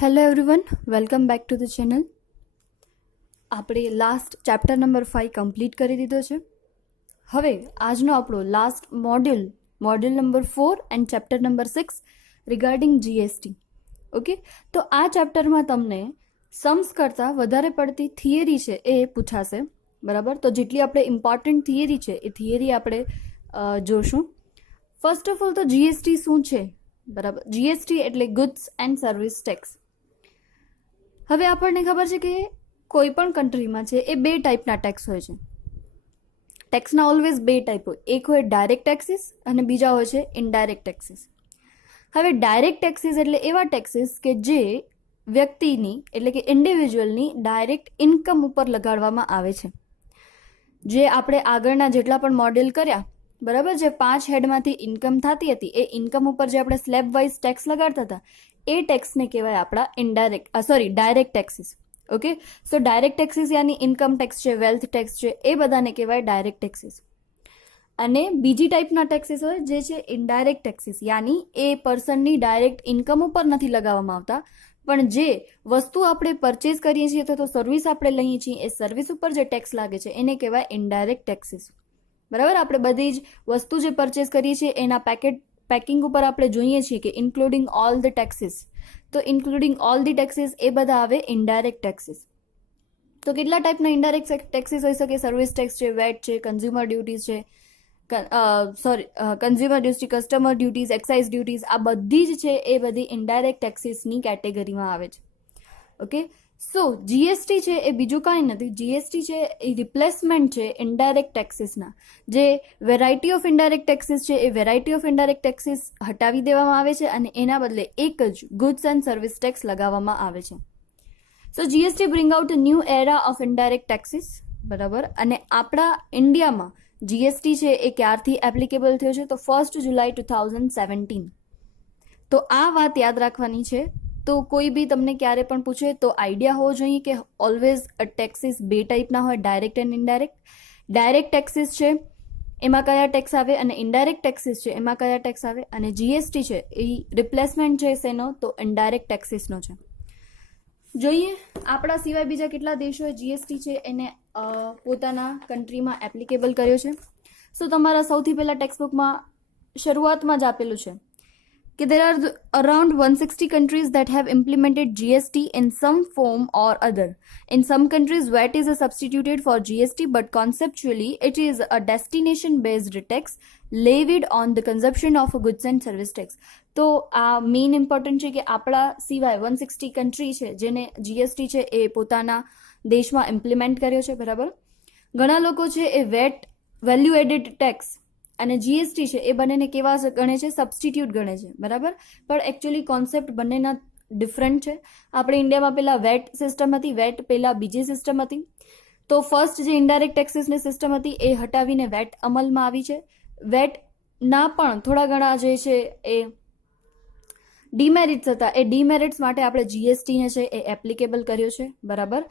Hello everyone, welcome back to the channel. આપણે last chapter number 5 complete કરી દીધો છે. હવે આજનો આપણો last module number 4 and chapter number 6 regarding GST. Okay, તો આ ચેપ્ટરમાં તમને સમ્સ કરતાં વધારે પડતી થિયરી છે એ પૂછાશે, બરાબર. તો જેટલી આપણે ઇમ્પોર્ટન્ટ થિયરી છે એ થિયરી આપણે જોશું. ફર્સ્ટ ઓફ ઓલ તો જીએસટી શું છે, બરાબર. જીએસટી એટલે ગુડ્સ એન્ડ સર્વિસ ટેક્સ. હવે આપણને ખબર છે કે કોઈ પણ કન્ટ્રીમાં છે એ બે ટાઈપના ટેક્સ હોય છે. ટેક્સના ઓલવેઝ બે ટાઈપ હોય, એક હોય ડાયરેક્ટ ટેક્સીસ અને બીજા હોય છે ઇનડાયરેક્ટ ટેક્સીસ. હવે ડાયરેક્ટ ટેક્સીસ એટલે એવા ટેક્સીસ કે જે વ્યક્તિની એટલે કે ઇન્ડિવિજ્યુઅલની ડાયરેક્ટ ઇન્કમ ઉપર લગાડવામાં આવે છે. જે આપણે આગળના જેટલા પણ મોડેલ કર્યા, બરાબર, જે 5 હેડમાંથી ઇન્કમ થતી હતી એ ઇન્કમ ઉપર જે આપણે સ્લેબ વાઇઝ ટેક્સ લગાડતા હતા એ ટેક્સને કહેવાય આપણા ડાયરેક્ટ ટેક્સીસ. ઓકે, સો ડાયરેક્ટ ટેક્સીસ યાની ઇન્કમ ટેક્સ છે, વેલ્થ ટેક્સ છે, એ બધાને કહેવાય ડાયરેક્ટ ટેક્સીસ. અને બીજી ટાઈપના ટેક્સીસ હોય જે છે ઇનડાયરેક્ટ ટેક્સીસ, યાની એ પર્સનની ડાયરેક્ટ ઇન્કમ ઉપર નથી લગાવવામાં આવતા, પણ જે વસ્તુ આપણે પરચેઝ કરીએ છીએ અથવા તો સર્વિસ આપણે લઈએ છીએ એ સર્વિસ ઉપર જે ટેક્સ લાગે છે એને કહેવાય ઇનડાયરેક્ટ ટેક્સીસ, બરાબર. આપણે બધી જ વસ્તુ જે પરચેઝ કરીએ છીએ એના પેકિંગ ઉપર આપણે જોઈએ છીએ કે ઇન્ક્લુડિંગ ઓલ ધ ટેક્સીસ, તો ઇન્ક્લુડિંગ ઓલ ધી ટેક્સીસ એ બધા આવે ઇનડાયરેક્ટ ટેક્સીસ. તો કેટલા ટાઈપના ઇનડાયરેક્ટ ટેક્સીસ હોઈ શકે? સર્વિસ ટેક્સ છે, વેટ છે, કન્ઝ્યુમર ડ્યુટીઝ છે, consumer duty, customer duties, excise duties, આ બધી જ છે એ બધી ઇનડાયરેક્ટ ટેક્સીસની કેટેગરીમાં આવે છે. ઓકે, સો જીએસટી છે એ બીજું કાંઈ નથી. જીએસટી છે એ રિપ્લેસમેન્ટ છે ઇનડાયરેક્ટ ટેક્સીસના. જે વેરાયટી ઓફ ઇનડાયરેક્ટ ટેક્સીસ છે એ વેરાયટી ઓફ ઇનડાયરેક્ટ ટેક્સીસ હટાવી દેવામાં આવે છે અને એના બદલે એક જ ગુડ્સ એન્ડ સર્વિસ ટેક્સ લગાવવામાં આવે છે. So GST bring out a new era of indirect taxes, બરાબર. અને આપણા ઇન્ડિયામાં જીએસટી છે એ ક્યારથી એપ્લિકેબલ થયો છે? તો 1 જુલાઈ 2017. તો આ વાત યાદ રાખવાની છે. તો કોઈ બી તમને ક્યારે પણ પૂછે તો આઈડિયા હોવો જોઈએ કે ઓલવેઝ ટેક્સીસ બે ટાઈપના હોય, direct and indirect. Direct taxes છે એમાં કયા ટેક્સ આવે અને ઇનડાયરેક્ટ ટેક્સીસ છે એમાં કયા ટેક્સ આવે. અને જીએસટી છે એ રિપ્લેસમેન્ટ છે શેનો? તો ઇનડાયરેક્ટ ટેક્સીસનો છે. જોઈએ આપણા સિવાય બીજા કેટલા દેશોએ જીએસટી છે એને પોતાના કન્ટ્રીમાં એપ્લિકેબલ કર્યો છે. સો તમારા સૌથી પહેલા ટેક્સ્ટબુકમાં શરૂઆતમાં જ આપેલું છે કે there are around 160 countries that have implemented GST in some form or other. In some countries, VAT is substituted for GST, but conceptually, it is a destination-based tax levied on the consumption of goods and service tax. તો આ main important છે કે આપણા સિવાય 160 country છે જેને GST છે એ પોતાના દેશમાં ઇમ્પ્લિમેન્ટ કર્યો છે, બરાબર. ઘણા લોકો છે એ વેટ, વેલ્યુ એડેડ ટેક્સ અને જીએસટી છે એ બંનેને કેવા ગણે છે? સબસ્ટિટ્યુટ ગણે છે, બરાબર. પણ એકચ્યુઅલી કોન્સેપ્ટ બંનેના ડિફરન્ટ છે. આપણે ઇન્ડિયામાં પહેલાં વેટ સિસ્ટમ હતી, વેટ પહેલાં બીજી સિસ્ટમ હતી. તો ફર્સ્ટ જે ઇનડાયરેક્ટ ટેક્સીસની સિસ્ટમ હતી એ હટાવીને વેટ અમલમાં આવી છે. વેટના પણ થોડા ઘણા જે છે એ ડીમેરિટ્સ હતા, એ ડીમેરિટ્સ માટે આપણે જીએસટીને છે એ એપ્લિકેબલ કર્યો છે, બરાબર.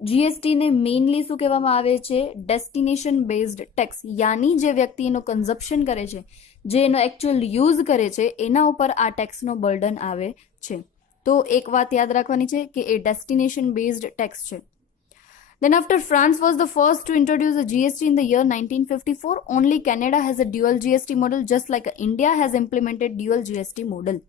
જીએસટીને મેઇનલી શું કહેવામાં આવે છે? ડેસ્ટિનેશન બેઝડ ટેક્સ, યાની જે વ્યક્તિ એનો કન્ઝપ્શન કરે છે, જે એનો એકચ્યુઅલ યુઝ કરે છે એના ઉપર આ ટેક્સનો બર્ડન આવે છે. તો એક વાત યાદ રાખવાની છે કે એ ડેસ્ટિનેશન બેઝડ ટેક્સ છે. Then after France was the first to introduce a GST in the year 1954, only Canada has a dual GST model, just like India has implemented dual GST model.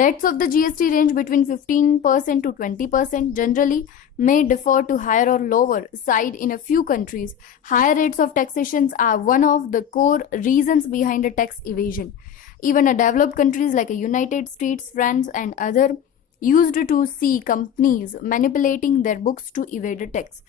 Rates of the GST range between 15% to 20%, generally may differ to higher or lower side in a few countries. Higher rates of taxation are one of the core reasons behind the tax evasion. Even a developed countries like the United States, France and other used to see companies manipulating their books to evade tax.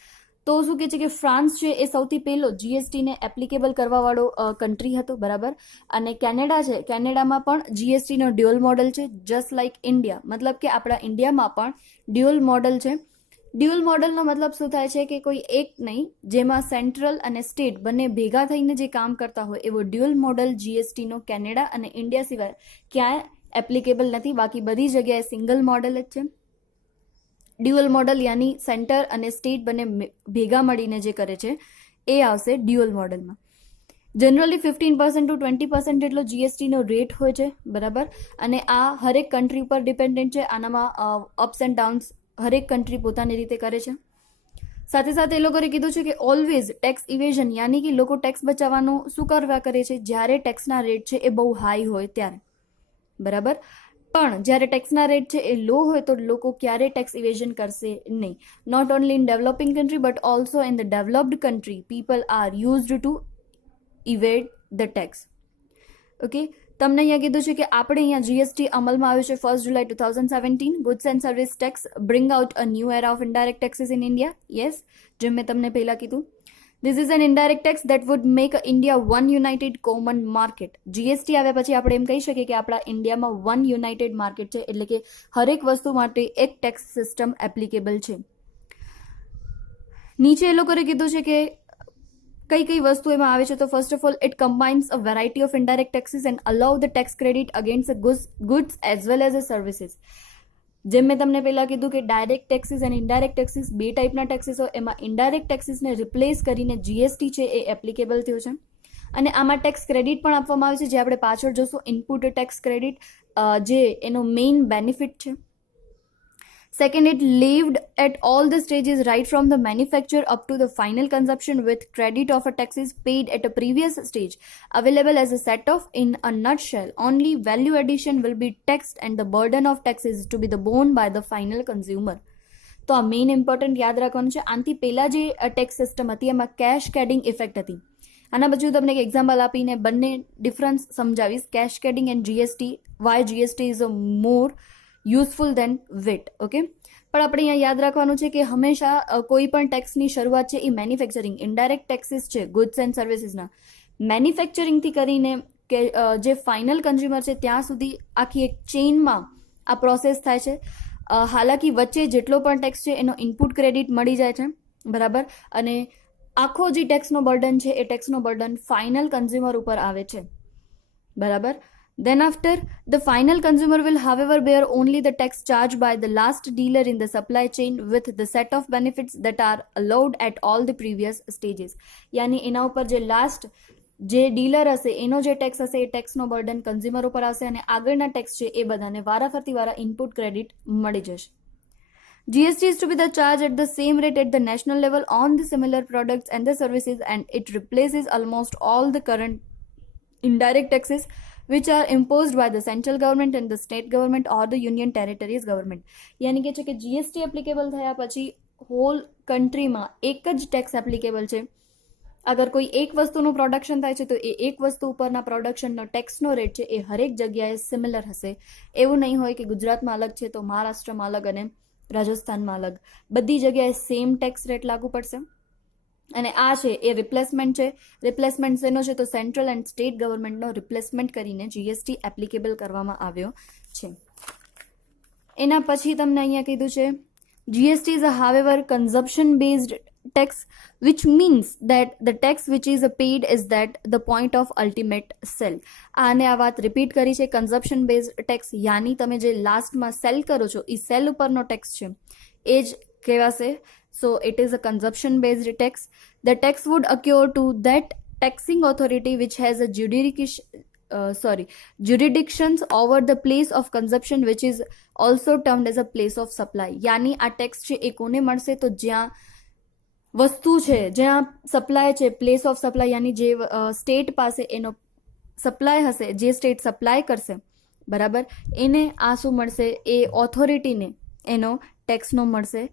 તો શું કહે છે કે France છે એ સૌથી પહેલો જીએસટીને applicable કરવાવાળો country હતો, બરાબર. અને કેનેડા છે, કેનેડામાં પણ જીએસટીનો ડ્યુઅલ મોડલ છે, જસ્ટ લાઇક ઇન્ડિયા. મતલબ કે આપણા ઇન્ડિયામાં પણ ડ્યુઅલ મોડલ છે. ડ્યુઅલ મોડલનો મતલબ શું થાય છે કે કોઈ એક નહીં, જેમાં સેન્ટ્રલ અને સ્ટેટ બંને ભેગા થઈને જે કામ કરતા હોય એવો ડ્યુઅલ મોડલ જીએસટીનો કેનેડા અને ઇન્ડિયા સિવાય ક્યાંય એપ્લિકેબલ નથી. બાકી બધી જગ્યાએ સિંગલ મોડલ જ છે. ડ્યુઅલ મોડલ યાની સેન્ટર અને સ્ટેટ બંને ભેગા મળીને જે કરે છે એ આવશે ડ્યુઅલ મોડલમાં. જનરલી 15% ટુ 20% જેટલો જીએસટીનો રેટ હોય છે, બરાબર. અને આ હરેક કન્ટ્રી ઉપર ડિપેન્ડન્ટ છે. આનામાં અપ્સ એન્ડ ડાઉન્સ હરેક કન્ટ્રી પોતાની રીતે કરે છે. સાથે સાથે એ લોકોએ કીધું છે કે ઓલવેઝ ટેક્સ ઇવેઝન, યાની કે લોકો ટેક્સ બચાવવાનું શું કરવા કરે છે, જ્યારે ટેક્સના રેટ છે એ બહુ હાઈ હોય ત્યારે, બરાબર. પણ જ્યારે ટેક્સના રેટ છે એ લો હોય તો લોકો ક્યારે ટેક્સ ઇવેઝન કરશે નહીં. Not only in developing country but also in the developed country people are used to evade the tax. Okay, તમને અહીંયા કીધું છે કે આપણે અહીંયા જીએસટી અમલમાં આવ્યું છે 1 જુલાઈ 2017. Goods and service tax bring out a new era of indirect taxes in India. Yes, જેમ મેં તમને પહેલા કીધું, this is an indirect tax that wood make India one United common market. GST આવ્યા પછી આપણે એમ કહી શકીએ કે આપણા ઇન્ડિયામાં વન યુનાઇટેડ માર્કેટ છે, એટલે કે હરેક વસ્તુ માટે એક ટેક્સ સિસ્ટમ એપ્લિકેબલ છે. નીચે એ લોકોએ કીધું છે કે કઈ કઈ વસ્તુ એમાં આવે છે. તો first of all, it combines a variety of indirect taxes and allow the tax credit against goods as well as a services. જેમ મેં તમને પહેલા કીધું કે ડાયરેક્ટ ટેક્સીસ અને ઇનડાયરેક્ટ ટેક્સીસ બે ટાઈપના ટેક્સીસ હોય. એમાં ઇનડાયરેક્ટ ટેક્સીસને રિપ્લેસ કરીને જીએસટી છે એ એપ્લિકેબલ થયું છે. અને આમાં ટેક્સ ક્રેડિટ પણ આપવામાં આવે છે, જે આપણે પાછળ જોશું. ઇનપુટ ટેક્સ ક્રેડિટ જે એનો મેઇન બેનિફિટ છે. Second, it lived at all the stages right from the manufacture up to the final consumption with credit of a taxes paid at a previous stage available as a set off. In a nutshell, only value addition will be taxed and the burden of taxes to be the borne by the final consumer. તો આ main important યાદ રાખવાનું છે. આનાથી પહેલા જે tax system હતી એમાં કેશ કેડિંગ ઇફેક્ટ હતી. આના પછી હું તમને એક એક્ઝામ્પલ આપીને બંને ડિફરન્સ સમજાવીશ. Cascading and GST, why GST is a more useful then VAT. Okay, પણ આપણે અહીંયા યાદ રાખવાનું છે કે હંમેશા કોઈ પણ ટેક્સની શરૂઆત છે એ મેન્યુફેક્ચરિંગ, ઇનડાયરેક્ટ ટેક્સીસ છે ગુડ્સ એન્ડ સર્વિસીસના મેન્યુફેક્ચરિંગથી કરીને કે જે ફાઇનલ કન્ઝ્યુમર છે ત્યાં સુધી આખી એક ચેઇનમાં આ પ્રોસેસ થાય છે. હાલાકી વચ્ચે જેટલો પણ ટેક્સ છે એનો ઇનપુટ ક્રેડિટ મળી જાય છે, બરાબર. અને આખો જે ટેક્સનો બર્ડન છે એ ટેક્સનો બર્ડન ફાઇનલ કન્ઝ્યુમર ઉપર આવે છે, બરાબર. Then after, the final consumer will however bear only the tax charged by the last dealer in the supply chain with the set of benefits that are allowed at all the previous stages. યાની એના ઉપર જે last જે dealer હશે એનો જે tax હશે એ ટેક્સનો burden consumer ઉપર આવશે અને આગળના ટેક્સ છે એ બધાને વારાફરતી વારા ઇનપુટ ક્રેડિટ મળી જશે. GST is to be the charge at the same rate at the national level on the similar products and the services, and it replaces almost all the current indirect taxes which are imposed by the central government and the state government or the union territories government. યાની કે છે કે GST applicable થયા પછી hall કન્ટ્રીમાં એક જ tax applicable છે. અગર કોઈ એક વસ્તુનું પ્રોડક્શન થાય છે તો એ એક વસ્તુ ઉપરના પ્રોડક્શનનો ટેક્સનો રેટ છે એ હરેક જગ્યાએ સિમિલર હશે. એવું નહીં હોય કે ગુજરાતમાં અલગ છે તો મહારાષ્ટ્રમાં અલગ અને રાજસ્થાનમાં અલગ. બધી જગ્યાએ સેમ ટેક્સ રેટ લાગુ પડશે. અને આ છે એ રિપ્લેસમેન્ટ છે. રિપ્લેસમેન્ટ શેનો છે? તો સેન્ટ્રલ એન્ડ સ્ટેટ ગવર્મેન્ટનો રિપ્લેસમેન્ટ કરીને જીએસટી એપ્લિકેબલ કરવામાં આવ્યો છે. એના પછી તમને અહીંયા કીધું છે GST is a however consumption based tax, which means that the tax which is paid is at the point of ultimate sell. આને આ વાત રિપીટ કરી છે. કન્ઝપ્શન બેઝડ ટેક્સ યાની તમે જે લાસ્ટમાં સેલ કરો છો એ સેલ ઉપરનો ટેક્સ છે એ જ કહેવાશે. So it is a consumption based tax. The tax would accrue to that taxing authority which has a jurisdictions over the place of consumption, which is also termed as a place of supply. યાની આ tax છે એ કોને મળશે? તો જ્યાં વસ્તુ છે, જ્યાં supply છે, પ્લેસ ઓફ સપ્લાય, યાની જે સ્ટેટ પાસે એનો સપ્લાય હશે, જે સ્ટેટ સપ્લાય કરશે, બરાબર, એને આ શું મળશે? એ ઓથોરિટીને એનો ટેક્સનો મળશે.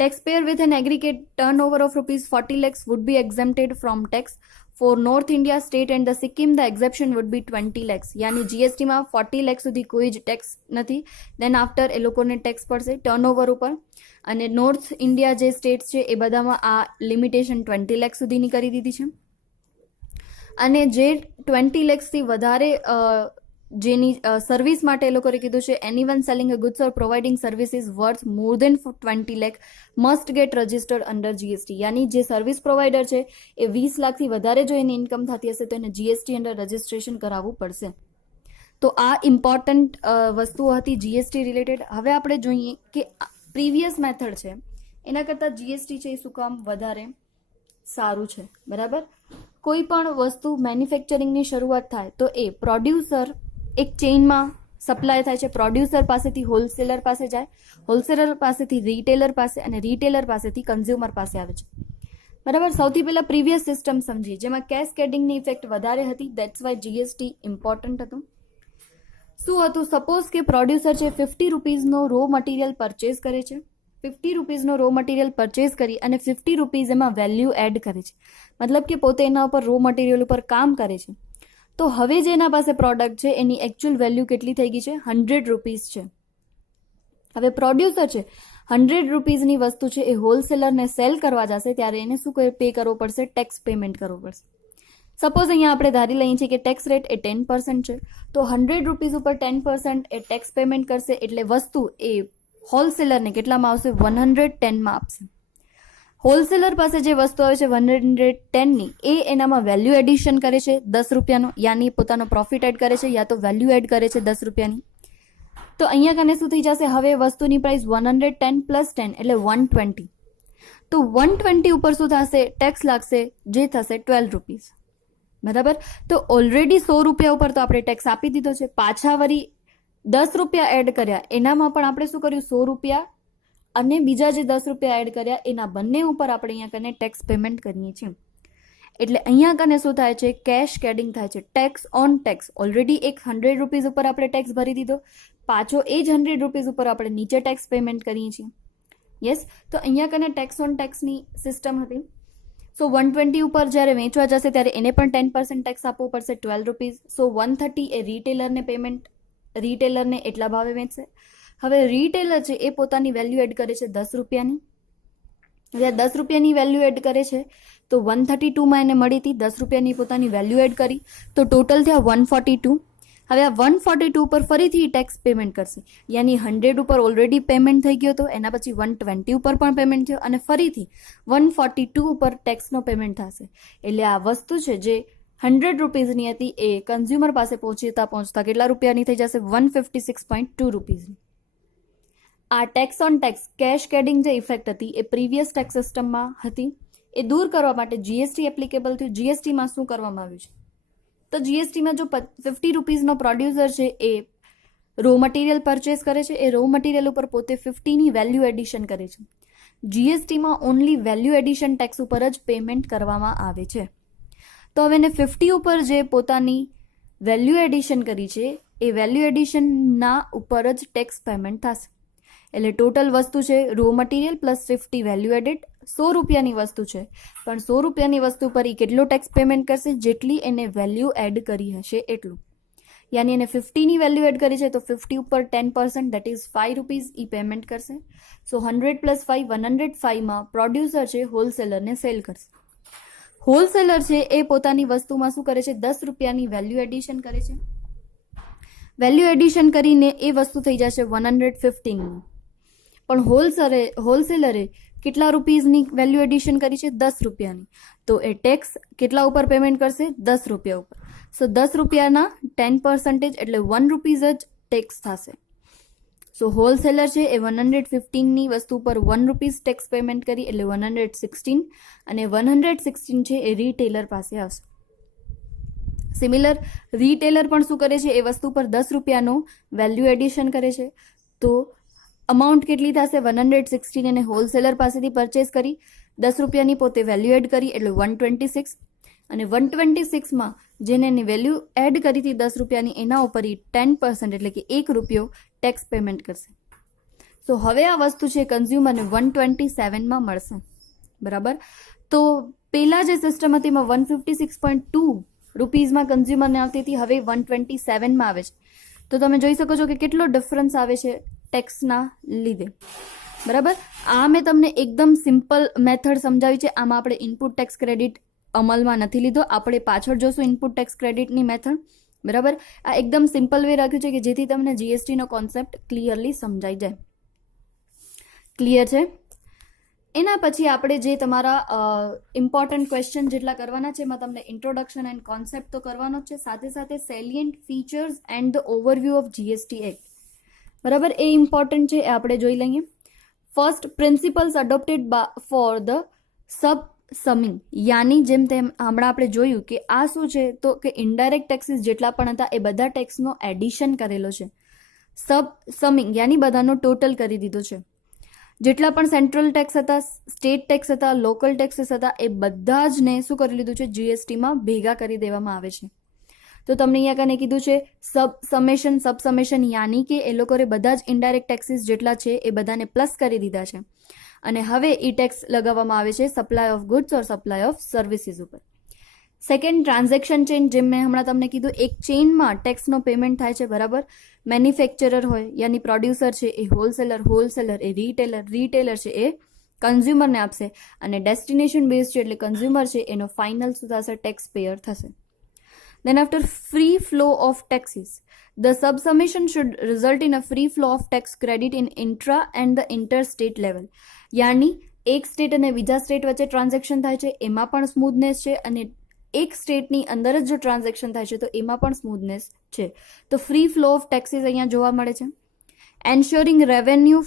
Taxpayer with an aggregate turnover of rupees 40 lakhs would be exempted from tax. For North India state and the Sikkim, the exemption would be 20 lakhs. યાની જીએસટીમાં 40 lakh સુધી કોઈ જ ટેક્સ નથી. દેન આફ્ટર એ લોકોને ટેક્સ પડશે ટર્નઓવર ઉપર. અને નોર્થ ઇન્ડિયા જે states છે એ બધામાં આ લિમિટેશન 20 લાખ સુધીની કરી દીધી છે. અને જે 20 લાખથી વધારે જેની સર્વિસ માટે એ લોકોએ કીધું છે anyone selling a goods or providing services worth more than 20 lakh must get registered under GST. યાની જે સર્વિસ પ્રોવાઇડર છે એ 20 લાખથી વધારે જો એની ઇન્કમ થતી હશે તો એને જીએસટી અંડર રજિસ્ટ્રેશન કરાવવું પડશે. તો આ ઇમ્પોર્ટન્ટ વસ્તુઓ હતી જીએસટી રિલેટેડ. હવે આપણે જોઈએ કે પ્રીવિયસ મેથડ છે એના કરતાં જીએસટી છે એ શું કામ વધારે સારું છે, બરાબર. કોઈ પણ વસ્તુ મેન્યુફેક્ચરિંગની શરૂઆત થાય તો એ પ્રોડ્યુસર એક ચેઇનમાં સપ્લાય થાય છે, પ્રોડ્યુસર પાસેથી હોલસેલર પાસે જાય, હોલસેલર પાસેથી રિટેલર પાસે, અને રિટેલર પાસેથી કન્ઝ્યુમર પાસે આવે છે, બરાબર. સૌથી પહેલા પ્રીવિયસ સિસ્ટમ સમજીએ જેમાં કેસ્કેડિંગની ઇફેક્ટ વધારે હતી. દેટ્સ વાય જીએસટી ઇમ્પોર્ટન્ટ હતું. શું હતું? સપોઝ કે પ્રોડ્યુસર છે 50 રૂપીઝનો રો મટીરિયલ પરચેઝ કરે છે, 50 રૂપીઝનો રો મટીરિયલ પરચેઝ કરી અને 50 રૂપીઝ એમાં વેલ્યુ એડ કરે છે, મતલબ કે પોતે એના ઉપર રો મટીરિયલ ઉપર કામ કરે છે. તો હવે જે એના પાસે પ્રોડક્ટ છે એની એકચ્યુઅલ વેલ્યુ કેટલી થઈ ગઈ છે? 100 રૂપીઝ છે. હવે પ્રોડ્યુસર છે 100 રૂપીઝની વસ્તુ છે એ હોલસેલરને સેલ કરવા જશે ત્યારે એને શું પે કરવો પડશે? ટેક્સ પેમેન્ટ કરવો પડશે. સપોઝ અહીંયા આપણે ધારી લઈએ છીએ કે ટેક્સ રેટ એ 10% છે, તો 100 રૂપીઝ ઉપર 10% એ ટેક્સ પેમેન્ટ કરશે, એટલે વસ્તુ એ હોલસેલરને કેટલામાં આવશે? 110માં આપશે. હોલસેલર પાસે જે વસ્તુ આવે છે 110ની, એ એનામાં વેલ્યુ એડિશન કરે છે 10 રૂપિયાનો, યાની પોતાનો પ્રોફિટ એડ કરે છે, યા તો વેલ્યુ એડ કરે છે 10 રૂપિયાની. તો અહીંયા કને શું થઈ જશે? હવે વસ્તુની પ્રાઇસ 110 પ્લસ 10 એટલે 120. તો 120 ઉપર શું થશે? ટેક્સ લાગશે, જે થશે 12 રૂપીઝ, બરાબર. તો ઓલરેડી 100 રૂપિયા ઉપર તો આપણે ટેક્સ આપી દીધો છે, પાછા વળી 10 રૂપિયા એડ કર્યા, એનામાં પણ આપણે શું કર્યું? 100 રૂપિયા અને બીજા જે 10 રૂપિયા એડ કર્યા એના બંને ઉપર આપણે અહીંયા કને ટેક્સ પેમેન્ટ કરીએ છીએ. એટલે અહીંયા કને શું થાય છે? કેશ કેડિંગ થાય છે, ટેક્સ ઓન ટેક્સ. ઓલરેડી એક 100 રૂપીઝ ઉપર આપણે ટેક્સ ભરી દીધો, પાછો એ જ 100 રૂપીઝ ઉપર આપણે નીચે ટેક્સ પેમેન્ટ કરીએ છીએ. યસ, તો અહીંયા કને ટેક્સ ઓન ટેક્સની સિસ્ટમ હતી. સો 120 ઉપર જ્યારે વેચવા જશે ત્યારે એને પણ 10% ટેક્સ આપવો પડશે, 12 રૂપીઝ. સો 130 એ રિટેલરને પેમેન્ટ, રિટેલરને એટલા ભાવે વેચશે. હવે રિટેલર છે એ પોતાની વેલ્યુ એડ કરે છે 10 રૂપિયાની. હવે 10 રૂપિયાની વેલ્યુ એડ કરે છે તો 132માં એને મળી હતી, 10 રૂપિયાની પોતાની વેલ્યુ એડ કરી તો ટોટલ થયા 142. હવે આ 142 ઉપર ફરીથી ટેક્સ પેમેન્ટ કરશે, યાની 100 ઉપર ઓલરેડી પેમેન્ટ થઈ ગયો હતો, એના પછી 120 ઉપર પણ પેમેન્ટ થયો અને ફરીથી 142 ઉપર ટેક્સનો પેમેન્ટ થશે. એટલે આ વસ્તુ છે જે 100 રૂપીઝની હતી એ કન્ઝ્યુમર પાસે પહોંચતા કેટલા રૂપિયાની થઈ જશે? 156.2 રૂપીઝની. આ tax on tax cascading જે ઇફેક્ટ હતી એ પ્રીવિયસ ટેક્સ સિસ્ટમમાં હતી, એ દૂર કરવા માટે જીએસટી એપ્લિકેબલ થયું. જીએસટીમાં શું કરવામાં આવ્યું છે? તો જીએસટીમાં જો 50 રૂપીઝનો પ્રોડ્યુસર છે એ રો મટીરિયલ પરચેસ કરે છે, એ રો મટીરિયલ ઉપર પોતે 50ની વેલ્યુ એડિશન કરે છે. જીએસટીમાં ઓનલી વેલ્યુ એડિશન ટેક્સ ઉપર જ પેમેન્ટ કરવામાં આવે છે. તો હવે એને 50 ઉપર જે પોતાની વેલ્યુ એડિશન કરી છે એ વેલ્યુ એડિશનના ઉપર જ ટેક્સ પેમેન્ટ થશે. એટલે ટોટલ વસ્તુ છે raw material plus 50 value added, 100 રૂપિયાની વસ્તુ છે, પણ 100 રૂપિયાની વસ્તુ પર એ કેટલો ટેક્સ પેમેન્ટ કરશે? જેટલી એને વેલ્યુ એડ કરી હશે એટલું. યાની એને 50ની વેલ્યુ એડ કરી છે તો 50 ઉપર 10% that is 5 rupees A payment કરશે. સો 100 પ્લસ 5 105માં પ્રોડ્યુસર છે હોલસેલરને સેલ કરશે. હોલસેલર છે એ પોતાની વસ્તુમાં શું કરે છે? 10 રૂપિયાની વેલ્યુ એડિશન કરે છે. વેલ્યુ એડિશન કરીને એ વસ્તુ થઈ જશે 115ની. પણ હોલસેલરે કેટલા રૂપીઝની વેલ્યુ એડિશન કરી છે? 10 રૂપિયાની. તો એ ટેક્સ કેટલા ઉપર પેમેન્ટ કરશે? 10 રૂપિયા ઉપર. સો 10 રૂપિયાના 10% એટલે 1 રૂપીઝ જ ટેક્સ થશે. સો હોલસેલર છે એ 115ની વસ્તુ પર 1 રૂપીઝ ટેક્સ પેમેન્ટ કરી એટલે 116, અને 116 છે એ રિટેલર પાસે આવશે. સિમિલર રિટેલર પણ શું કરે છે? એ વસ્તુ પર 10 રૂપિયાનો વેલ્યુ એડિશન કરે છે. તો અમાઉન્ટ કેટલી થશે? 116 એને હોલસેલર પાસેથી પરચેસ કરી, 10 રૂપિયાની પોતે વેલ્યુ એડ કરી એટલે 126, અને 126માં જેને એની વેલ્યુ એડ કરી હતી 10 રૂપિયાની એના ઉપર 10% એટલે કે 1 રૂપિયો ટેક્સ પેમેન્ટ કરશે. સો હવે આ વસ્તુ છે કન્ઝ્યુમરને 127માં મળશે, બરાબર. તો પહેલા જે સિસ્ટમ હતી એમાં 156.2 રૂપીઝમાં કન્ઝ્યુમરને આવતી હતી, હવે 127માં આવે છે. તો તમે જોઈ શકો છો કે કેટલો ડિફરન્સ આવે છે ટેક્સના લીધે, બરાબર. આ મેં તમને એકદમ સિમ્પલ મેથડ સમજાવી છે. આમાં આપણે ઇનપુટ ટેક્સ ક્રેડિટ અમલમાં નથી લીધો, આપણે પાછળ જોશું ઇનપુટ ટેક્સ ક્રેડિટની મેથડ, બરાબર. આ એકદમ સિમ્પલ વે રાખ્યું છે કે જેથી તમને જીએસટીનો કોન્સેપ્ટ ક્લિયરલી સમજાઈ જાય. ક્લિયર છે? એના પછી આપણે જે તમારા ઇમ્પોર્ટન્ટ ક્વેશ્ચન જેટલા કરવાના છે એમાં તમને ઇન્ટ્રોડક્શન એન્ડ કોન્સેપ્ટ તો કરવાનો જ છે, સાથે સાથે salient features and the overview of GST act, બરાબર. એ ઇમ્પોર્ટન્ટ છે, એ આપણે જોઈ લઈએ. First, principles adopted for the summing યાની જેમ તેમ હમણાં આપણે જોયું કે આ શું છે તો કે ઇનડાયરેક્ટ ટેક્સીસ જેટલા પણ હતા એ બધા ટેક્સનો એડિશન કરેલો છે. સમિંગ યાની બધાનો ટોટલ કરી દીધો છે. જેટલા પણ સેન્ટ્રલ ટેક્સ હતા, સ્ટેટ ટેક્સ હતા, લોકલ ટેક્સીસ હતા એ બધા જ ને શું કરી લીધું છે જીએસટીમાં ભેગા કરી દેવામાં આવે છે. તો તમને અહીંયા કને કીધું છે સબ સમેશન યાની કે એ લોકોએ બધા જ ઇનડાયરેક્ટ ટેક્સીસ જેટલા છે એ બધાને પ્લસ કરી દીધા છે અને હવે ઈ ટેક્સ લગાવવામાં આવે છે supply of goods or supply of services ઉપર. Second, transaction chain. જેમ મેં હમણાં તમને કીધું એક ચેઇનમાં ટેક્સનો પેમેન્ટ થાય છે, બરાબર. મેન્યુફેક્ચરર હોય યાની પ્રોડ્યુસર છે એ હોલસેલર એ રિટેલર છે એ કન્ઝ્યુમરને આપશે અને ડેસ્ટિનેશન બેઝ છે એટલે કન્ઝ્યુમર છે એનો ફાઇનલ શું થશે ટેક્સ પેયર થશે. Then after free flow of taxes, the subsummation should result in a free flow of tax credit in intra and the interstate level. યાની એક સ્ટેટ અને બીજા સ્ટેટ વચ્ચે ટ્રાન્ઝેક્શન થાય છે એમાં પણ સ્મૂથનેસ છે અને એક સ્ટેટની અંદર જ જો ટ્રાન્ઝેક્શન થાય છે તો એમાં પણ સ્મૂથનેસ છે. તો ફ્રી ફ્લો ઓફ ટેક્સીસ અહીંયા જોવા મળે છે. Ensuring revenue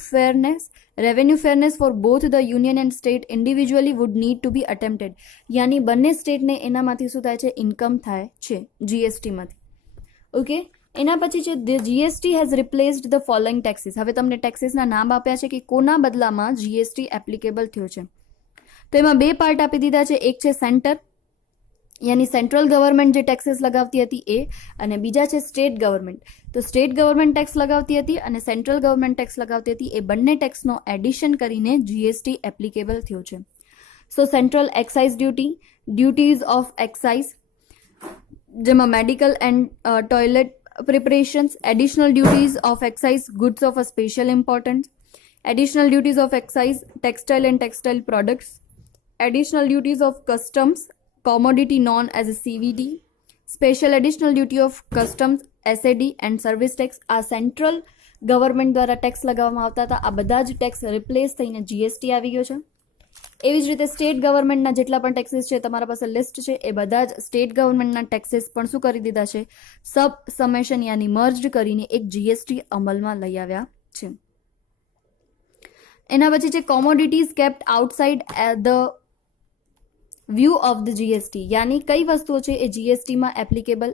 fairness for both the union and state individually would need to be attempted. યાની બંને સ્ટેટને એનામાંથી શું થાય છે ઇન્કમ થાય છે જીએસટીમાંથી. ઓકે, એના પછી છે the GST has replaced the following taxes. હવે તમને ટેક્સીસના નામ આપ્યા છે કે કોના બદલામાં જીએસટી એપ્લિકેબલ થયો છે. તો એમાં બે પાર્ટ આપી દીધા છે. એક છે સેન્ટર યાની સેન્ટ્રલ ગવર્મેન્ટ જે ટેક્સીસ લગાવતી હતી એ, અને બીજા છે સ્ટેટ ગવર્મેન્ટ. તો સ્ટેટ ગવર્મેન્ટ ટેક્સ લગાવતી હતી અને સેન્ટ્રલ ગવર્મેન્ટ ટેક્સ લગાવતી હતી એ બંને ટેક્સનો એડિશન કરીને જીએસટી એપ્લિકેબલ થયો છે. So central excise duties of excise જેમાં medical and toilet preparations, additional duties of excise goods of a special importance, additional duties of excise textile and textile products, additional duties of customs commodity known as a CVD, special additional duty of customs SAD and service tax. આ central government દ્વારા tax લગાવવામાં આવતા હતા, આ બધા જ tax replace થઈને GST આવી ગયો છે. એવી જ રીતે સ્ટેટ ગવર્મેન્ટના જેટલા પણ ટેક્સીસ છે તમારા પાસે લિસ્ટ છે એ બધા જ સ્ટેટ ગવર્મેન્ટના ટેક્સીસ પણ શું કરી દીધા છે સબ સમેશન યાની મર્જડ કરીને એક જીએસટી અમલમાં લઈ આવ્યા છે. એના પછી છે commodities kept outside the view of the GST યાની કઈ વસ્તુઓ છે એ જીએસટીમાં એપ્લિકેબલ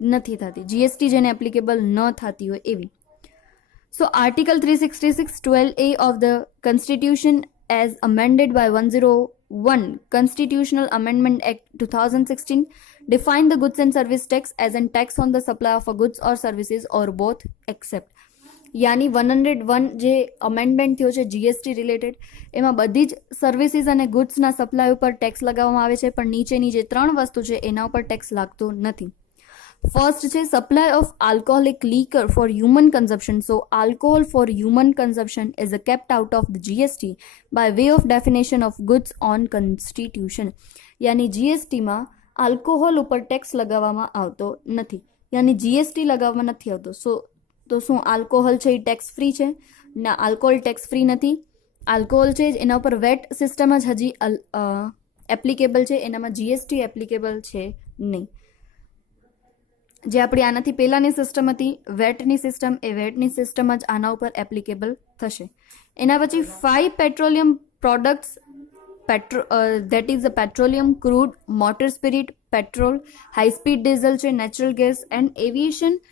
નથી થતી, જીએસટી જેને એપ્લિકેબલ ન થતી હોય એવી. So article 366 12A of the constitution as amended by 101 Constitutional Amendment Act 2016 define the goods and service tax as an tax on the supply of a goods or services or both except. યાની 101 જે amendment થયો છે GST related એમાં બધી જ services અને ગુડ્સના supply ઉપર tax લગાવવામાં આવે છે પણ નીચેની જે ત્રણ વસ્તુ છે એના ઉપર ટેક્સ લાગતો નથી. ફર્સ્ટ છે supply of alcoholic liquor for human consumption. So alcohol for human consumption is a kept out of the GST by way of definition of goods on constitution. યાની જીએસટીમાં આલ્કોહોલ ઉપર ટેક્સ લગાવવામાં આવતો નથી, યાની GST લગાવવામાં નથી આવતો. તો શું આલ્કોહોલ છે એ ટેક્સ ફ્રી છે? ના, આલ્કોહોલ ટેક્સ ફ્રી નથી. આલ્કોહોલ છે એના ઉપર વેટ સિસ્ટમ જ હજી એપ્લિકેબલ છે, એનામાં જીએસટી એપ્લિકેબલ છે નહીં. જે આપણી આનાથી પહેલાંની સિસ્ટમ હતી વેટની સિસ્ટમ, એ વેટની સિસ્ટમ જ આના ઉપર એપ્લિકેબલ થશે. એના પછી 5 petroleum products that is the petroleum, crude, motor spirit, petrol, high speed diesel છે, natural gas and aviation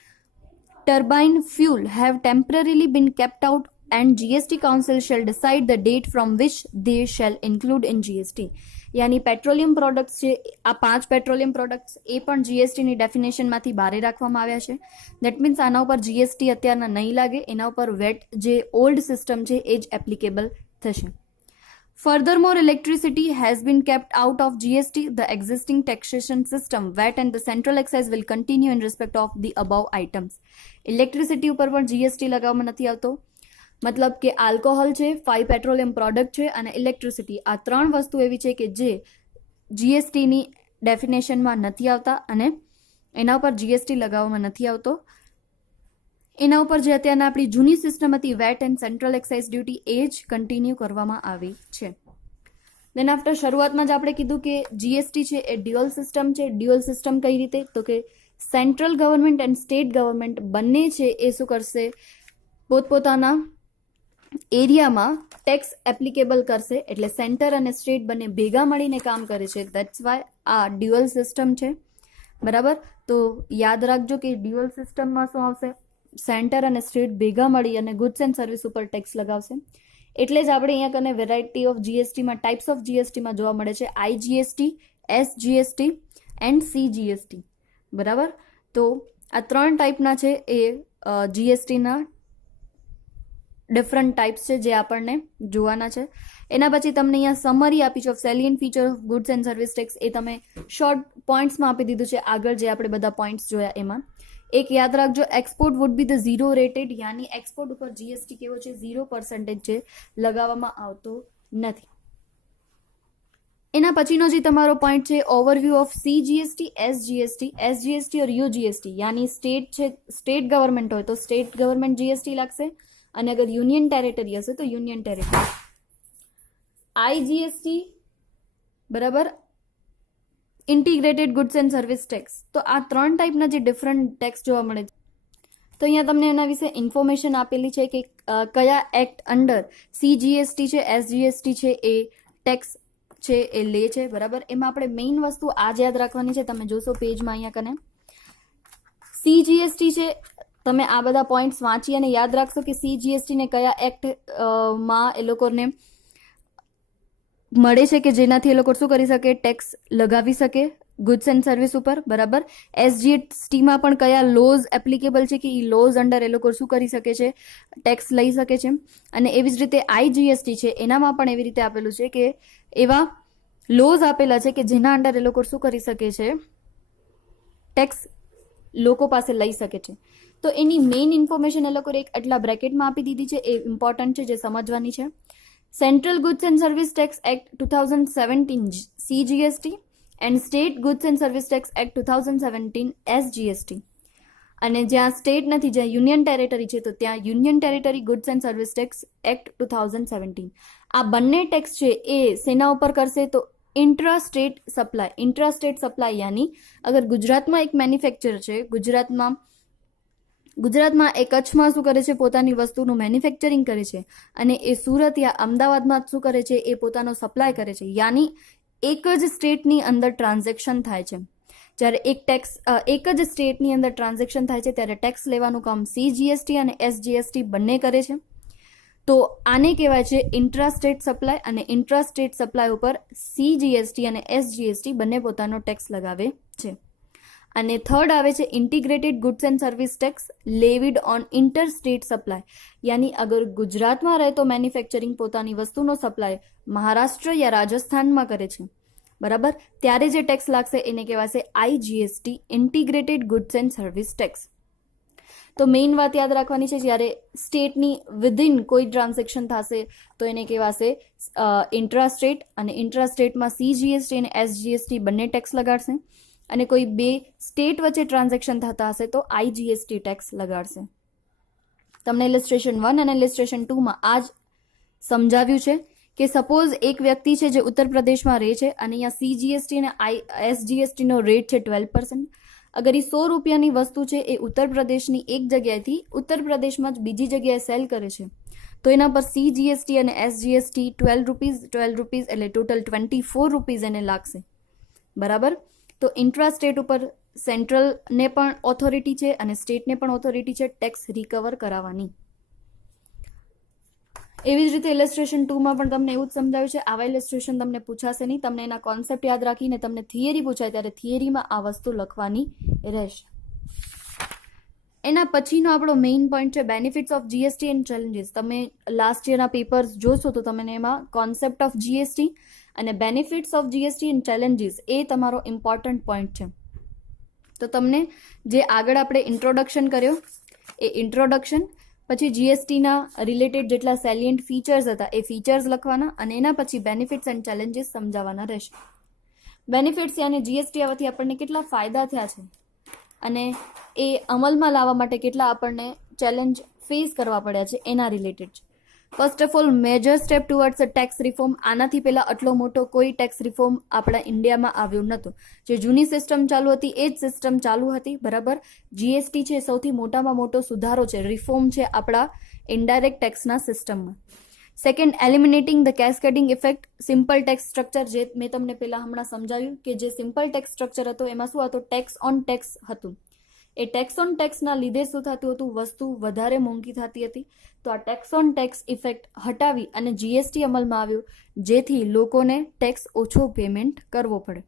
turbine fuel have temporarily been kept out and GST Council shall decide the date from which they shall include in GST. યાની petroleum products છે, આ 5 petroleum products એ પણ જીએસટીની ડેફિનેશનમાંથી બહાર રાખવામાં આવ્યા છે. That means આના ઉપર જીએસટી અત્યારના નહીં લાગે, એના ઉપર વેટ જે ઓલ્ડ સિસ્ટમ છે એ જ એપ્લિકેબલ થશે. Furthermore, electricity has been kept out of GST. The existing taxation system, VAT and the central excise will continue in respect of the above items. Electricity ઉપર પણ જીએસટી લગાવવામાં નથી આવતો. મતલબ કે આલ્કોહોલ છે, 5 પેટ્રોલિયમ પ્રોડક્ટ છે અને ઇલેક્ટ્રિસિટી, આ ત્રણ વસ્તુ એવી છે કે જે જીએસટીની ડેફિનેશનમાં નથી આવતા અને એના ઉપર જીએસટી લગાવવામાં નથી આવતો. એના ઉપર જે અત્યારના આપણી જૂની સિસ્ટમ હતી VAT and central excise duty એ જ કન્ટિન્યુ કરવામાં આવી છે. દેન આફ્ટર શરૂઆતમાં જ આપણે કીધું કે જીએસટી છે એ ડ્યુઅલ સિસ્ટમ છે. ડ્યુઅલ સિસ્ટમ કઈ રીતે? તો કે central government and state government બંને છે એ શું કરશે પોતપોતાના એરિયામાં ટેક્સ એપ્લિકેબલ કરશે, એટલે સેન્ટર અને સ્ટેટ બંને ભેગા મળીને કામ કરે છે. દેટ્સ વાય આ ડ્યુઅલ સિસ્ટમ છે. બરાબર, તો યાદ રાખજો કે ડ્યુઅલ સિસ્ટમમાં શું આવશે, સેન્ટર અને સ્ટેટ ભેગા મળી અને ગુડ્સ એન્ડ સર્વિસ ઉપર ટેક્સ લગાવશે. એટલે જ આપણે અહીંયા કને વેરાયટી ઓફ જીએસટીમાં, ટાઈપ્સ ઓફ જીએસટીમાં જોવા મળે છે આઈજીએસટી, એસજીએસટી એન્ડ સીજીએસટી. બરાબર, તો આ 3 ટાઈપના છે એ જીએસટીના ડિફરન્ટ ટાઈપ્સ છે જે આપણને જોવાના છે. એના પછી તમને અહીંયા સમરી આપી છે of salient feature of goods and service tax. એ તમે શોર્ટ પોઈન્ટ્સમાં આપી દીધું છે આગળ જે આપણે બધા પોઈન્ટ્સ જોયા એમાં. એક યાદ રાખજો, export would be the 0 rated, યાની એક્સપોર્ટ ઉપર જીએસટી કેવો છે, 0% છે, લગાવવામાં આવતો નથી. એના પછીનો જે તમારો પોઈન્ટ છે overview of CGST, SGST, SGST or UGST, યાની સ્ટેટ છે, સ્ટેટ ગવર્મેન્ટ હોય તો સ્ટેટ ગવર્મેન્ટ જીએસટી લાગશે, અને અગર યુનિયન ટેરેટરી હશે તો યુનિયન ટેરેટરી. આઈજીએસટી, બરાબર, integrated goods and service tax. તો આ 3 ટાઈપના જે ડિફરન્ટ ટેક્સ જોવા મળે છે. તો અહીંયા તમને એના વિશે ઇન્ફોર્મેશન આપેલી છે કે કયા એક્ટ અંડર સીજીએસટી છે, એસજીએસટી છે એ ટેક્સ છે એ લે છે. બરાબર, એમાં આપણે મેઇન વસ્તુ આજ યાદ રાખવાની છે. તમે જોશો પેજમાં અહીંયા કને સીજીએસટી છે, તમે આ બધા પોઈન્ટ્સ વાંચી અને યાદ રાખશો કે સીજીએસટી ને કયા એક્ટ માં એ લોકોને મળે છે કે જેનાથી એ લોકો શું કરી શકે, ટેક્સ લગાવી શકે ગુડ્સ એન્ડ સર્વિસ ઉપર. બરાબર, એસજીએસટીમાં પણ કયા લોઝ એપ્લિકેબલ છે કે એ લોઝ અંડર એ લોકો શું કરી શકે છે, ટેક્સ લઈ શકે છે. અને એવી જ રીતે આઈજીએસટી છે, એનામાં પણ એવી રીતે આપેલું છે કે એવા લોઝ આપેલા છે કે જેના અંડર એ લોકો શું કરી શકે છે, ટેક્સ લોકો પાસે લઈ શકે છે. તો એની મેઇન ઇન્ફોર્મેશન એ લોકોએ એટલા બ્રેકેટમાં આપી દીધી છે, એ ઇમ્પોર્ટન્ટ છે જે સમજવાની છે. Central goods and service tax act 2017 CGST and state goods and service tax act 2017 SGST. અને જ્યાં સ્ટેટ નથી, જ્યાં યુનિયન ટેરેટરી છે, તો ત્યાં union territory goods and service tax act 2017. આ બંને ટેક્સ છે એ સેના ઉપર કરશે, તો intra state supply. Intra state supply યાની અગર ગુજરાતમાં એક મેન્યુફેક્ચર છે, ગુજરાતમાં એ કચ્છમાં શું કરે છે, પોતાની વસ્તુનું મેન્યુફેક્ચરિંગ કરે છે, અને એ સુરત યા અમદાવાદમાં શું કરે છે, એ પોતાનો સપ્લાય કરે છે. યાની એક જ સ્ટેટની અંદર ટ્રાન્ઝેક્શન થાય છે. જ્યારે એક જ સ્ટેટની અંદર ટ્રાન્ઝેક્શન થાય છે ત્યારે ટેક્સ લેવાનું કામ સીજીએસટી અને એસજીએસટી બંને કરે છે. તો આને કહેવાય છે ઇન્ટ્રા સ્ટેટ સપ્લાય, અને ઇન્ટ્રા સ્ટેટ સપ્લાય ઉપર સીજીએસટી અને એસજીએસટી બંને પોતાનો ટેક્સ લગાવે છે. અને થર્ડ આવે છે integrated goods and service tax levied on inter state supply. યાની અગર ગુજરાતમાં રહેતો મેન્યુફેક્ચરિંગ પોતાની વસ્તુનો સપ્લાય મહારાષ્ટ્ર યા રાજસ્થાનમાં કરે છે, બરાબર, ત્યારે જે ટેક્સ લાગશે એને કહેવાશે IGST, integrated goods and service tax. તો મેઇન વાત યાદ રાખવાની છે, જ્યારે સ્ટેટની વિધિન કોઈ ટ્રાન્ઝેક્શન થશે તો એને કહેવાશે ઇન્ટ્રા સ્ટેટ, અને ઇન્ટ્રા સ્ટેટમાં સીજીએસટી અને એસજીએસટી બંને ટેક્સ લગાડશે. અને કોઈ બે સ્ટેટ વચ્ચે ટ્રાન્ઝેક્શન થતા હશે તો આઈજીએસટી ટેક્સ લગાડશે. તમને ઇલિસ્ટ્રેશન 1 અને ઇલિસ્ટ્રેશન 2માં આ જ સમજાવ્યું છે કે સપોઝ એક વ્યક્તિ છે જે ઉત્તર પ્રદેશમાં રહે છે અને અહીંયા સીજીએસટી અને એસજીએસટીનો રેટ છે 12%. અગર એ 100 રૂપિયાની વસ્તુ છે એ ઉત્તર પ્રદેશની એક જગ્યાએથી ઉત્તર પ્રદેશમાં જ બીજી જગ્યાએ સેલ કરે છે, તો એના પર સીજીએસટી અને એસજીએસટી 12 રૂપીઝ એટલે ટોટલ 24 રૂપીઝ એને લાગશે. બરાબર, તો ઇન્ટ્રા સ્ટેટ ઉપર સેન્ટ્રલને પણ ઓથોરિટી છે અને સ્ટેટને પણ ઓથોરિટી છે ટેક્સ રિકવર કરાવવાની. એવી જ રીતે ઇલિસ્ટ્રેશન 2માં પણ તમને એવું જ સમજાવ્યું છે. આવા ઇલિસ્ટ્રેશન તમને પૂછાશે નહીં, તમને એના કોન્સેપ્ટ યાદ રાખીને તમને થિયરી પૂછાય ત્યારે થિયરીમાં આ વસ્તુ લખવાની રહેશે. એના પછીનો આપણો મેઇન પોઈન્ટ છે benefits of GST and challenges. તમે લાસ્ટ યરના પેપર્સ જોશો તો તમને એમાં કોન્સેપ્ટ ઓફ જીએસટી અને benefits of GST and challenges એ તમારો ઇમ્પોર્ટન્ટ પોઈન્ટ છે. તો તમને જે આગળ આપણે ઇન્ટ્રોડક્શન કર્યો એ ઇન્ટ્રોડક્શન, પછી જીએસટીના રિલેટેડ જેટલા સેલિયન્ટ ફીચર્સ હતા એ ફીચર્સ લખવાના, અને એના પછી બેનિફિટ્સ એન્ડ ચેલેન્જીસ સમજાવવાના રહેશે. બેનિફિટ્સ યાની જીએસટી આવવાથી આપણને કેટલા ફાયદા થયા છે અને એ અમલમાં લાવવા માટે કેટલા આપણને ચેલેન્જ ફેસ કરવા પડ્યા છે એના રિલેટેડ છે. First of all major step towards a tax reform. આનાથી પહેલા આટલો મોટો કોઈ ટેક્સ રિફોર્મ આપણા ઇન્ડિયામાં આવ્યો નહોતો. જે જૂની સિસ્ટમ ચાલુ હતી એ જ સિસ્ટમ ચાલુ હતી, બરાબર. જીએસટી છે સૌથી મોટામાં મોટો સુધારો છે, રિફોર્મ છે આપણા ઇનડાયરેક્ટ ટેક્સના સિસ્ટમમાં. Second, eliminating the cascading effect. Simple tax structure, જે મેં તમને પહેલા હમણાં સમજાવ્યું કે જે સિમ્પલ ટેક્સ સ્ટ્રક્ચર હતો એમાં શું હતું, ટેક્સ ઓન ટેક્સ હતું. એ ટેક્સ ઓન ટેક્સના લીધે શું થતું હતું, વસ્તુ વધારે મોંઘી થતી હતી. તો આ ટેક્સ ઓન ટેક્સ ઇફેક્ટ હટાવી અને જીએસટી અમલમાં આવ્યું, જેથી લોકોને ટેક્સ ઓછો પેમેન્ટ કરવો પડે.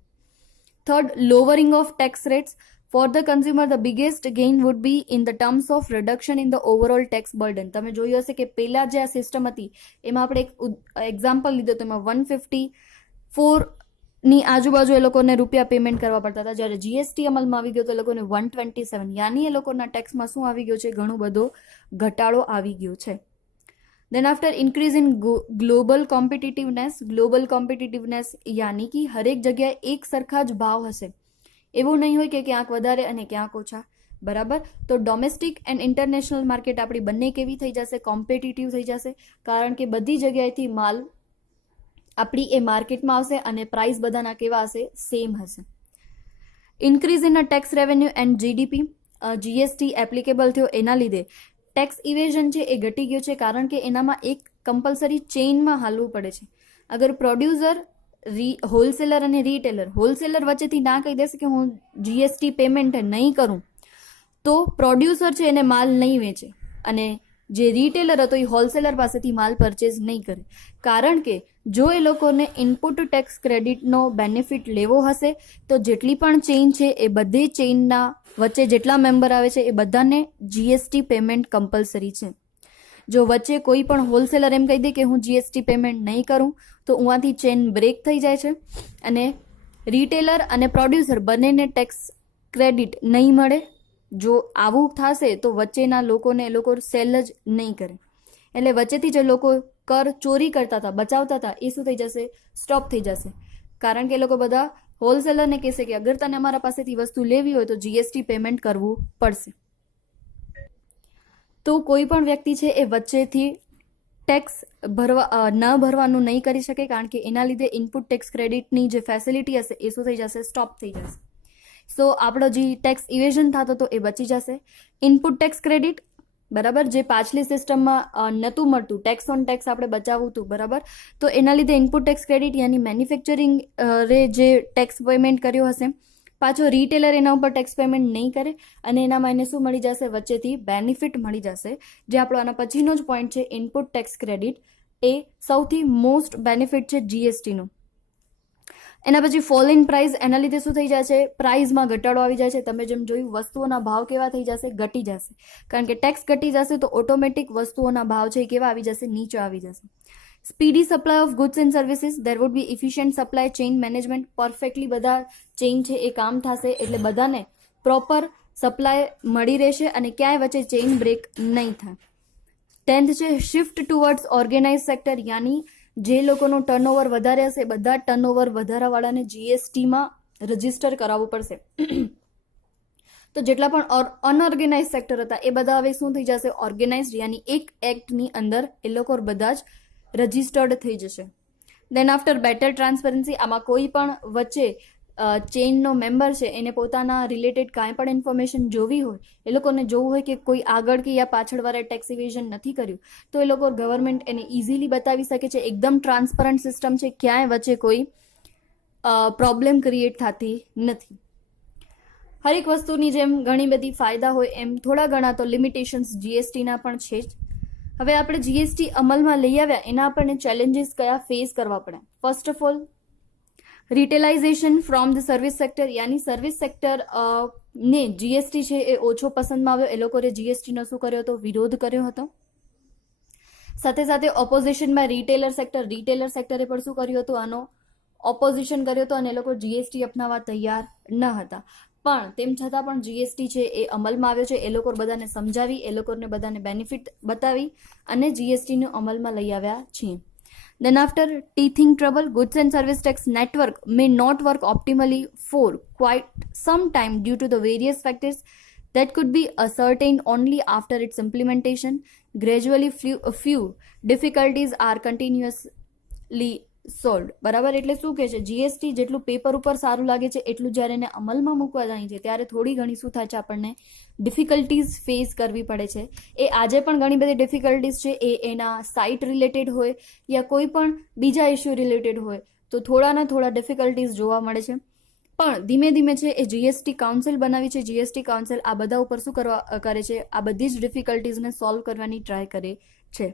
Third, lowering of tax rates. For the consumer the biggest gain would be in the terms of reduction in the overall tax burden. તમે જોયું હશે કે પહેલાં જે આ સિસ્ટમ હતી એમાં આપણે એક એક્ઝામ્પલ લીધો તો એમાં 154 ની આજુબાજુ એ લોકોને રૂપિયા પેમેન્ટ કરવા પડતા હતા, જ્યારે જીએસટી અમલમાં આવી ગયો તો એ લોકોને 127, યાની એ લોકોના ટેક્સમાં શું આવી ગયો છે, ઘણો બધો ઘટાડો આવી ગયો છે. Then after increase in global competitiveness. Global competitiveness યાની કે હરેક જગ્યાએ એક સરખા જ ભાવ હશે, એવું નહીં હોય કે ક્યાંક વધારે અને ક્યાંક ઓછા, બરાબર. તો ડોમેસ્ટિક એન્ડ ઇન્ટરનેશનલ માર્કેટ આપણી બંને કેવી થઈ જશે, કોમ્પિટિટિવ થઈ જશે, કારણ કે બધી જગ્યાએથી માલ આપણી એ માર્કેટમાં આવશે અને પ્રાઇસ બધાના કેવા હશે, સેમ હશે. Increase in a tax revenue and GDP. GST applicable થયો એના લીધે ટેક્સ ઇવેઝન છે એ ઘટી ગયો છે, કારણ કે એનામાં એક કમ્પલસરી ચેઇનમાં હાલવું પડે છે. અગર પ્રોડ્યુસર, હોલસેલર અને રિટેલર, હોલસેલર વચ્ચેથી ના કહી દેશે કે હું જીએસટી પેમેન્ટ નહીં કરું, તો પ્રોડ્યુસર છે એને માલ નહીં વેચે અને જે રિટેલર હતો એ હોલસેલર પાસેથી માલ પરચેઝ નહીં કરે, કારણ કે જો એ લોકોને ઇનપુટ ટેક્સ ક્રેડિટનો બેનિફિટ લેવો હશે તો જેટલી પણ ચેઇન છે એ બધી ચેઇનના વચ્ચે જેટલા મેમ્બર આવે છે એ બધાને જીએસટી પેમેન્ટ કમ્પલસરી છે. જો વચ્ચે કોઈ પણ હોલસેલર એમ કહી દે કે હું જીએસટી પેમેન્ટ નહીં કરું તો ઉहाँથી ચેઇન બ્રેક થઈ જાય છે અને રિટેલર અને પ્રોડ્યુસર બંનેને ટેક્સ ક્રેડિટ નહીં મળે. જો આવું થશે તો વચ્ચેના લોકોને એ લોકો સેલ જ નહીં કરે, એટલે વચ્ચેથી જે લોકો કર ચોરી કરતા હતા, બચાવતા હતા, એ શું થઈ જશે, સ્ટોપ થઈ જશે, કારણ કે એ લોકો બધા હોલસેલરને કહેશે કે અગર તને અમારા પાસેથી વસ્તુ લેવી હોય તો જીએસટી પેમેન્ટ કરવું પડશે. તો કોઈ પણ વ્યક્તિ છે એ વચ્ચેથી ટેક્સ ભરવાનું નહીં કરી શકે, કારણ કે એના લીધે ઇનપુટ ટેક્સ ક્રેડિટની જે ફેસિલિટી હશે એ શું થઈ જશે, સ્ટોપ થઈ જશે. સો આપણો જે ટેક્સ ઇવેઝન થતો હતો એ બચી જશે. ઇનપુટ ટેક્સ ક્રેડિટ, બરાબર, જે પાછલી સિસ્ટમમાં નહોતું મળતું, ટેક્સ ઓન ટેક્સ આપણે બચાવવું હતું, બરાબર. તો એના લીધે ઇનપુટ ટેક્સ ક્રેડિટ યાની મેન્યુફેક્ચરિંગ રે જે ટેક્સ પેમેન્ટ કર્યો હશે, પાછો રિટેલર એના ઉપર ટેક્સ પેમેન્ટ નહીં કરે અને એનામાં એને શું મળી જશે, વચ્ચેથી બેનિફિટ મળી જશે. જે આપણો આના પછીનો જ પોઈન્ટ છે, ઇનપુટ ટેક્સ ક્રેડિટ, એ સૌથી મોસ્ટ બેનિફિટ છે જીએસટીનો. એના પછી ફોલ ઇન પ્રાઇસ, એના લીધે શું થઈ જાય છે, પ્રાઇસમાં ઘટાડો આવી જાય છે. તમે જેમ જોયું, વસ્તુઓના ભાવ કેવા થઈ જશે, ઘટી જશે, કારણ કે ટેક્સ ઘટી જશે તો ઓટોમેટિક વસ્તુઓના ભાવ છે એ કેવા આવી જશે, નીચે આવી જશે. Speedy supply of goods and services, there would be efficient supply chain management. Perfectly બધા ચેઇન છે એ કામ થશે, એટલે બધાને પ્રોપર સપ્લાય મળી રહેશે અને ક્યાંય વચ્ચે ચેઇન બ્રેક નહીં થાય. 10th છે શિફ્ટ ટુવર્ડ્સ ઓર્ગેનાઇઝ સેક્ટર, યાની જે લોકોનું ટર્નઓવર વધારે હશે બધા ટર્નઓવર વધારાવાળાને જીએસટીમાં રજીસ્ટર કરાવવું પડશે. તો જેટલા પણ અનઓર્ગેનાઇઝ સેક્ટર હતા એ બધા હવે શું થઈ જશે, ઓર્ગેનાઇઝડ, યાની એક એક્ટની અંદર એ લોકો બધા જ રજીસ્ટર્ડ થઈ જશે. દેન આફ્ટર બેટર ટ્રાન્સપરન્સી, આમાં કોઈ પણ વચ્ચે ચેઇનનો મેમ્બર છે એને પોતાના રિલેટેડ કાંઈ પણ ઇન્ફોર્મેશન જોવી હોય, એ લોકોને જોવું હોય કે કોઈ આગળ કે યા પાછળવાળા ટેક્સ ઇવેઝન નથી કર્યું, તો એ લોકો ગવર્મેન્ટ એને ઇઝીલી બતાવી શકે છે. એકદમ ટ્રાન્સપરન્ટ સિસ્ટમ છે, ક્યાંય વચ્ચે કોઈ પ્રોબ્લેમ ક્રિએટ થતી નથી. હરેક વસ્તુની જેમ ઘણી બધી ફાયદા હોય એમ થોડા ઘણા તો લિમિટેશન્સ જીએસટીના પણ છે જ. હવે આપણે જીએસટી અમલમાં લઈ આવ્યા, એના આપણને ચેલેન્જીસ કયા ફેસ કરવા પડે. First of all, retailisation from the service sector, યાની સર્વિસ સેક્ટર ને જીએસટી છે એ ઓછો પસંદમાં આવ્યો. એ લોકોએ જીએસટીનો શું કર્યો હતો, વિરોધ કર્યો હતો. સાથે સાથે ઓપોઝિશનમાં રિટેલર સેક્ટરે પણ શું કર્યું હતું, આનો ઓપોઝિશન કર્યો હતો અને એ લોકો જીએસટી અપનાવવા તૈયાર ન હતા. પણ તેમ છતાં પણ જીએસટી છે એ અમલમાં આવ્યો છે. એ લોકો બધાને સમજાવી, એ લોકોને બધાને બેનિફિટ બતાવી અને જીએસટીનો અમલમાં લઈ આવ્યા છીએ. Then after teething trouble, goods and service tax network may not work optimally for quite some time due to the various factors. that could be ascertained only after its implementation. Gradually few difficulties are continuously solve. બરાબર, એટલે શું કહે છે, GST જેટલું paper ઉપર સારું લાગે છે એટલું જ્યારે એને અમલમાં મૂકવા જાય છે ત્યારે થોડી ઘણી શું થાય છે, આપણને ડિફિકલ્ટીઝ ફેસ કરવી પડે છે. એ આજે પણ ઘણી બધી ડિફિકલ્ટીઝ છે, એ એના સાઇટ રિલેટેડ હોય યા કોઈ પણ બીજા ઇસ્યુ રિલેટેડ હોય તો થોડા ડિફિકલ્ટીઝ જોવા મળે છે. પણ ધીમે ધીમે છે એ જીએસટી કાઉન્સિલ બનાવી છે. જીએસટી કાઉન્સિલ આ બધા ઉપર શું કરે છે, આ બધી જ ડિફિકલ્ટીઝને સોલ્વ કરવાની ટ્રાય કરે છે.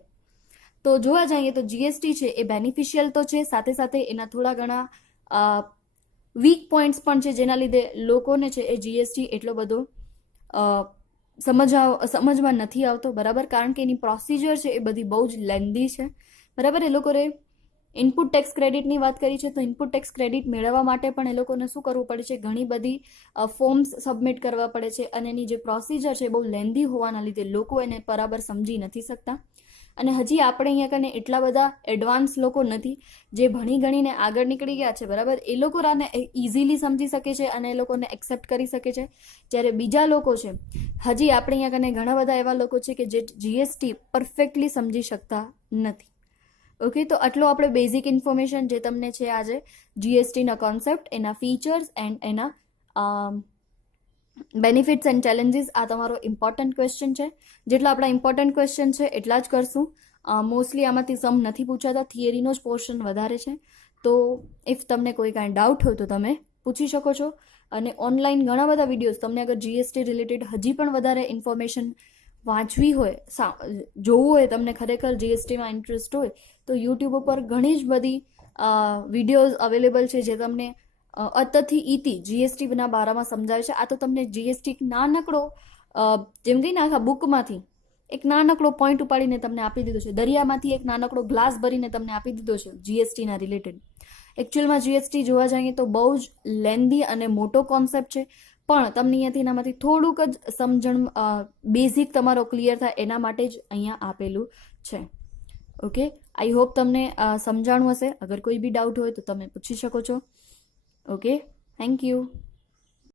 તો જોવા જઈએ તો જીએસટી છે એ બેનિફિશિયલ તો છે, સાથે સાથે એના થોડા ઘણા વીક પોઈન્ટ્સ પણ છે, જેના લીધે લોકોને છે એ જીએસટી એટલો બધો સમજમાં નથી આવતો. બરાબર, કારણ કે એની પ્રોસિજર છે એ બધી બહુ જ લેન્ધી છે. બરાબર, એ લોકોએ ઇનપુટ ટેક્સ ક્રેડિટની વાત કરી છે, તો ઇનપુટ ટેક્સ ક્રેડિટ મેળવવા માટે પણ એ લોકોને શું કરવું પડે છે, ઘણી બધી ફોર્મ્સ સબમિટ કરવા પડે છે, અને એની જે પ્રોસિજર છે બહુ લેન્ધી હોવાના લીધે લોકો એને બરાબર સમજી નથી શકતા. અને હજી આપણે અહીંયા કને એટલા બધા એડવાન્સ લોકો નથી જે ભણી ગણીને આગળ નીકળી ગયા છે. બરાબર, એ લોકો આને ઇઝીલી સમજી શકે છે અને એ લોકોને એક્સેપ્ટ કરી શકે છે, જ્યારે બીજા લોકો છે, હજી આપણે અહીંયા કને ઘણા બધા એવા લોકો છે કે જે જીએસટી પરફેક્ટલી સમજી શકતા નથી. ઓકે, તો આટલો આપણે બેઝિક ઇન્ફોર્મેશન જે તમને છે આજે જીએસટીના કોન્સેપ્ટ, એના ફીચર્સ એન્ડ એના બેનિફિટ્સ એન્ડ ચેલેન્જીસ, આ તમારો ઇમ્પોર્ટન્ટ ક્વેશ્ચન છે. જેટલા આપણા ઇમ્પોર્ટન્ટ ક્વેશ્ચન છે એટલા જ કરશું. મોસ્ટલી આમાંથી સમ નથી પૂછાતા, થિયરીનો જ પોર્શન વધારે છે. તો ઇફ તમને કોઈ કાંઈ ડાઉટ હોય તો તમે પૂછી શકો છો. અને ઓનલાઈન ઘણા બધા વિડીયોઝ, તમને અગર જીએસટી રિલેટેડ હજી પણ વધારે ઇન્ફોર્મેશન વાંચવી હોય, જોવું હોય, તમને ખરેખર જીએસટીમાં ઇન્ટરેસ્ટ હોય તો યુટ્યુબ ઉપર ઘણી જ બધી વિડીયોઝ અવેલેબલ છે જે તમને અતથી ઈતી જીએસટીના બારામાં સમજાવે છે. આ તો તમને જીએસટી નાનકડો જેમ કહીને આખા બુકમાંથી એક નાનકડો પોઈન્ટ ઉપાડીને તમને આપી દીધો છે, દરિયામાંથી એક નાનકડો ગ્લાસ ભરીને તમને આપી દીધો છે જીએસટીના રિલેટેડ. એકચ્યુઅલમાં જીએસટી જોવા જઈએ તો બહુ જ લેન્ધી અને મોટો કોન્સેપ્ટ છે, પણ તમને અહીંયાથી એનામાંથી થોડુંક જ સમજણ બેઝિક તમારો ક્લિયર થાય એના માટે જ અહીંયા આપેલું છે. ઓકે, આઈ હોપ તમને સમજાણું હશે. અગર કોઈ બી ડાઉટ હોય તો તમે પૂછી શકો છો. Okay, thank you.